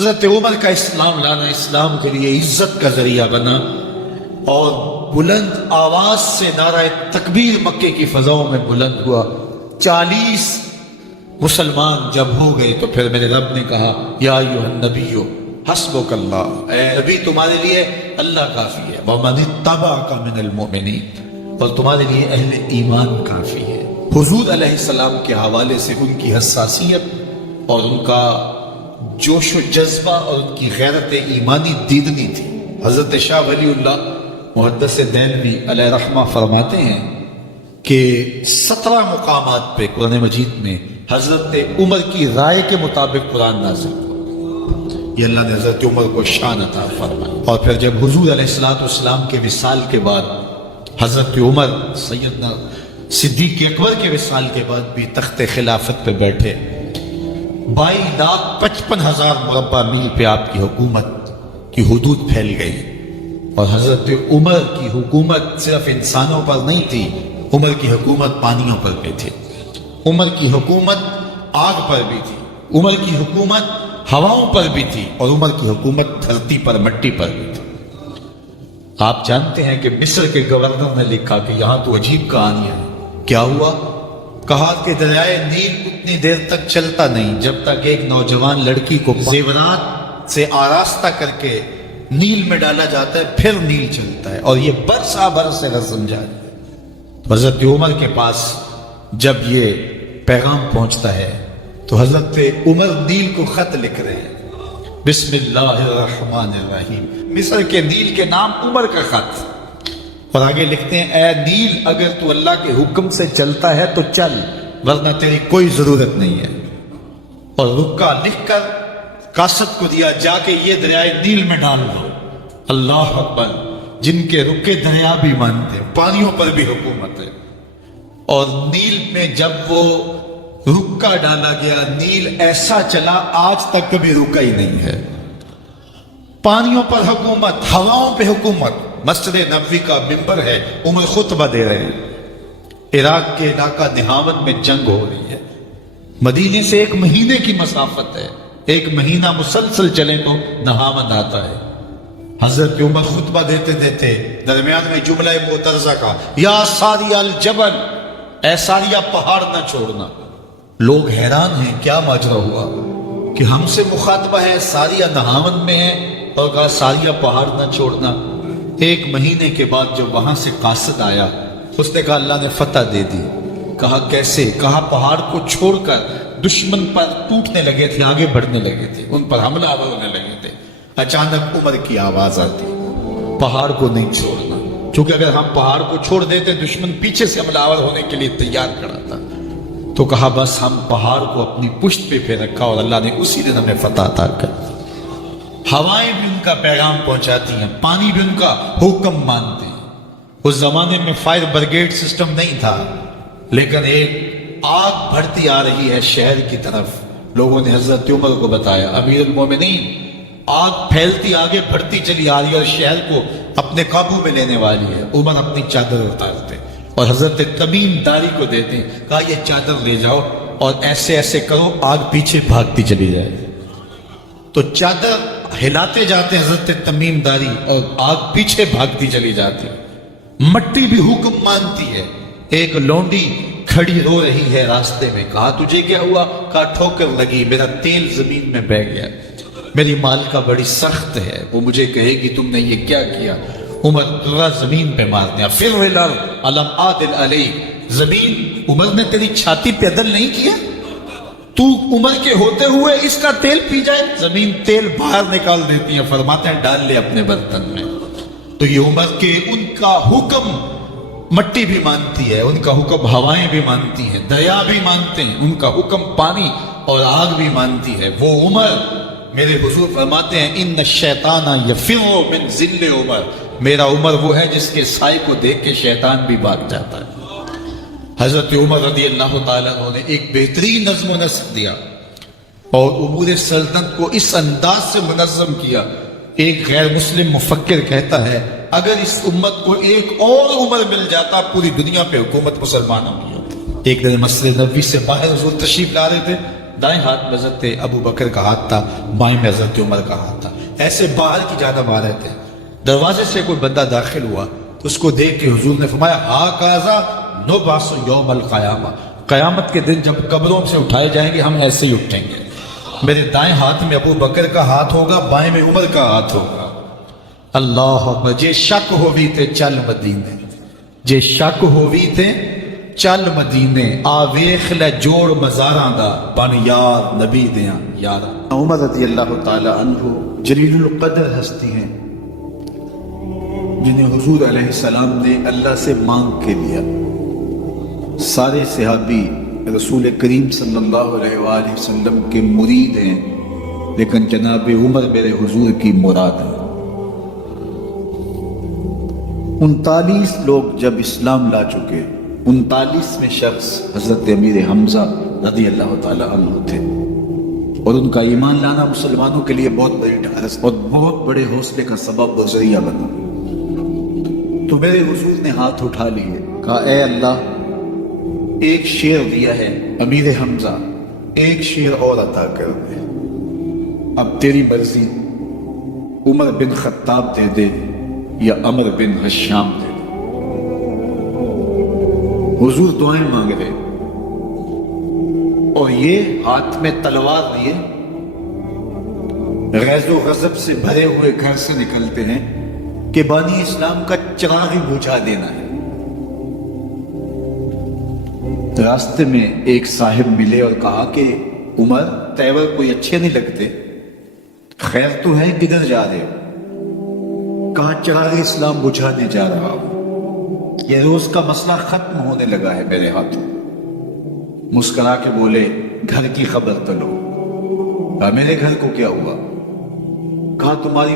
حضرت عمر کا اسلام لانا اسلام کے لیے عزت کا ذریعہ بنا، اور بلند آواز سے نعرہ تکبیر مکے کی فضاؤں میں بلند ہوا۔ 40 مسلمان جب ہو گئے تو پھر میرے رب نے کہا یا ایھا النبی حسبک اللہ، اے نبی تمہارے لیے اللہ کافی ہے، ومن اتبعک من المؤمنین، اور تمہارے لیے اہل ایمان کافی ہے۔ حضور علیہ السلام کے حوالے سے ان کی حساسیت اور ان کا جوش و جذبہ اور ان کی غیرت ایمانی دیدنی تھی۔ حضرت شاہ ولی اللہ محدث دہلوی علیہ رحمہ فرماتے ہیں کہ 17 مقامات پہ قرآن مجید میں حضرت عمر کی رائے کے مطابق قرآن نازل ہوا۔ یہ اللہ نے حضرت عمر کو شان عطا فرمائی۔ اور پھر جب حضور علیہ السلام کے وصال کے بعد حضرت عمر سیدنا صدیق اکبر کے وصال کے بعد بھی تخت خلافت پہ بیٹھے، 22,55,000 مربع میل پہ آپ کی حکومت کی حدود پھیل گئی، اور حضرت عمر کی حکومت صرف انسانوں پر نہیں تھی، عمر کی حکومت پانیوں پر بھی تھی، عمر کی حکومت آگ پر بھی تھی، عمر کی حکومت ہواؤں پر بھی تھی، اور عمر کی حکومت دھرتی پر مٹی پر بھی تھی۔ آپ جانتے ہیں کہ مصر کے گورنر نے لکھا کہ یہاں تو عجیب کہانی ہے۔ کیا ہوا؟ کہا کہ دریائے نیل اتنی دیر تک چلتا نہیں جب تک ایک نوجوان لڑکی کو زیورات سے آراستہ کر کے نیل میں ڈالا جاتا ہے، پھر نیل چلتا ہے، اور یہ برسا برس رسم جاری ہے۔ حضرت عمر کے پاس جب یہ پیغام پہنچتا ہے تو حضرت عمر نیل کو خط لکھ رہے ہیں، بسم اللہ الرحمن الرحیم، مصر کے نیل کے نام عمر کا خط، اور آگے لکھتے ہیں اے نیل اگر تو اللہ کے حکم سے چلتا ہے تو چل، ورنہ تیری کوئی ضرورت نہیں ہے۔ اور رکا لکھ کر قاصد کو دیا، جا کے یہ دریائے نیل میں ڈال دو۔ اللہ اکبر، جن کے رکے دریا بھی مانتے ہیں، پانیوں پر بھی حکومت ہے۔ اور نیل میں جب وہ رکا ڈالا گیا، نیل ایسا چلا آج تک کبھی رکا ہی نہیں ہے۔ پانیوں پر حکومت، ہواؤں پہ حکومت۔ مسجد نبوی کا ممبر ہے، عمر خطبہ دے رہے ہیں، عراق کے علاقہ دہاون میں جنگ ہو رہی ہے، مدینے سے 1 مہینے کی مسافت ہے، 1 مہینہ مسلسل چلے تو دہاون آتا ہے۔ حضرت عمر خطبہ دیتے دیتے درمیان میں جملہ معترضہ کا، یا ساریہ الجبل، اے ساریہ پہاڑ نہ چھوڑنا۔ لوگ حیران ہیں کیا ماجرا ہوا کہ ہم سے مخاطبہ ہے، ساریہ دہاون میں ہے، اور کہا ساریہ پہاڑ نہ چھوڑنا۔ 1 مہینے کے بعد جب وہاں سے قاصد آیا، اس نے کہا اللہ نے فتح دے دی۔ کہا کیسے؟ کہا پہاڑ کو چھوڑ کر دشمن پر ٹوٹنے لگے تھے، آگے بڑھنے لگے تھے، ان پر حملہ آور ہونے لگے تھے۔ اچانک عمر کی آواز آتی، پہاڑ کو نہیں چھوڑنا، چونکہ اگر ہم پہاڑ کو چھوڑ دیتے دشمن پیچھے سے حملہ آور ہونے کے لیے تیار کھڑا تھا۔ تو کہا بس ہم پہاڑ کو اپنی پشت پہ پھیر رکھا، اور اللہ نے اسی دن ہمیں فتح عطا کر دی۔ ہوائیں بھی ان کا پیغام پہنچاتی ہیں، پانی بھی ان کا حکم مانتے ہیں۔ اس زمانے میں فائر بریگیڈ سسٹم نہیں تھا، لیکن ایک آگ بڑھتی آ رہی ہے شہر کی طرف۔ لوگوں نے حضرت عمر کو بتایا، امیر المومنین آگ پھیلتی آگے بڑھتی چلی آ رہی ہے اور شہر کو اپنے قابو میں لینے والی ہے۔ عمر اپنی چادر اتارتے اور حضرت تمیم داری کو دیتے ہیں، کہا یہ چادر لے جاؤ اور ایسے ایسے کرو آگ پیچھے بھاگتی چلی جائے۔ تو چادر ہلاتے جاتے حضرت تمیم داری اور آگ پیچھے بھاگتی چلی جاتی۔ مٹی بھی حکم مانتی ہے۔ ایک لونڈی کھڑی رو رہی ہے راستے میں، کہا تجھے کیا ہوا؟ کہا ٹھوکر لگی، میرا تیل زمین میں بہہ گیا، میری مالکہ بڑی سخت ہے، وہ مجھے کہے گی تم نے یہ کیا کیا۔ عمر درہ زمین پہ مار دیا، فر الارض الم عادل علیک، زمین عمر نے تیری چھاتی پہ عدل نہیں کیا؟ تو عمر کے ہوتے ہوئے اس کا تیل پی جائے؟ زمین تیل باہر نکال دیتی ہے، فرماتے ہیں ڈال لے اپنے برتن میں۔ تو یہ عمر کے ان کا حکم مٹی بھی مانتی ہے، ان کا حکم ہوائیں بھی مانتی ہیں، دریا بھی مانتے ہیں، ان کا حکم پانی اور آگ بھی مانتی ہے۔ وہ عمر، میرے حضور فرماتے ہیں ان الشیطان یفر من ذل عمر، میرا عمر وہ ہے جس کے سائے کو دیکھ کے شیطان بھی بھاگ جاتا ہے۔ حضرت عمر رضی اللہ تعالیٰ عنہ نے ایک بہترین نظم و نسق دیا اور امور سلطنت کو اس انداز سے منظم کیا۔ ایک غیر مسلم مفکر کہتا ہے اگر اس امت کو ایک اور عمر مل جاتا پوری دنیا پہ حکومت مسلمانوں کی ہوتی۔ ایک دن مسجد نبوی سے باہر حضور تشریف لا رہے تھے، دائیں ہاتھ میں حضرت ابو بکر کا ہاتھ تھا، بائیں میں حضرت عمر کا ہاتھ تھا، ایسے باہر کی جانب آ رہے تھے۔ دروازے سے کوئی بندہ داخل ہوا تو اس کو دیکھ کے حضور نے فرمایا ہاکذا نبعث یوم القیامہ، قیامت کے دن جب قبروں سے اٹھائے جائیں گے ہم ایسے ہی اٹھیں گے۔ میرے دائیں ہاتھ میں ابو بکر کا ہاتھ ہوگا، بائیں میں عمر کا ہاتھ ہوگا۔ اللہ اکبر، جے شک ہووی تے چل مدینے، جے شک ہووی تے چل مدینے، آ ویخ لے جوڑ مزاراں دا، بن یار نبی دیاں یاراں۔ عمر رضی اللہ تعالی عنہ جلیل القدر ہستی ہیں جنہیں حضور علیہ السلام نے اللہ سے مانگ کے لیا۔ سارے صحابی رسول کریم صلی اللہ علیہ وآلہ وسلم کے مرید ہیں، لیکن جناب عمر میرے حضور کی مراد ہے۔ 39 لوگ جب اسلام لا چکے، 39ویں شخص حضرت امیر حمزہ رضی اللہ تعالی عنہ تھے، اور ان کا ایمان لانا مسلمانوں کے لیے بہت بڑی ڈھارس اور بہت بڑے حوصلے کا سبب و ذریعہ بنا۔ تو میرے حضور نے ہاتھ اٹھا لیے، کہا اے اللہ، ایک شیر دیا ہے امیر حمزہ، ایک شیر اور عطا کر دے، اب تیری مرضی، عمر بن خطاب دے دے یا عمر بن حشام دے دے۔ حضور دعائیں مانگ رہے اور یہ ہاتھ میں تلوار لیے غیظ و غضب سے بھرے ہوئے گھر سے نکلتے ہیں کہ بانی اسلام کا چراغ بجھا دینا ہے۔ راستے میں ایک صاحب ملے اور کہا کہ عمر، تیور کوئی اچھے نہیں لگتے، خیر تو ہے، کدھر جا رہے ہو؟ کہا چراغ اسلام بجھانے جا رہا ہوں، یہ روز کا مسئلہ ختم ہونے لگا ہے میرے ہاتھوں۔ مسکرا کے بولے گھر کی خبر تو لو۔ کہا میرے گھر کو کیا ہوا؟ کہا تمہاری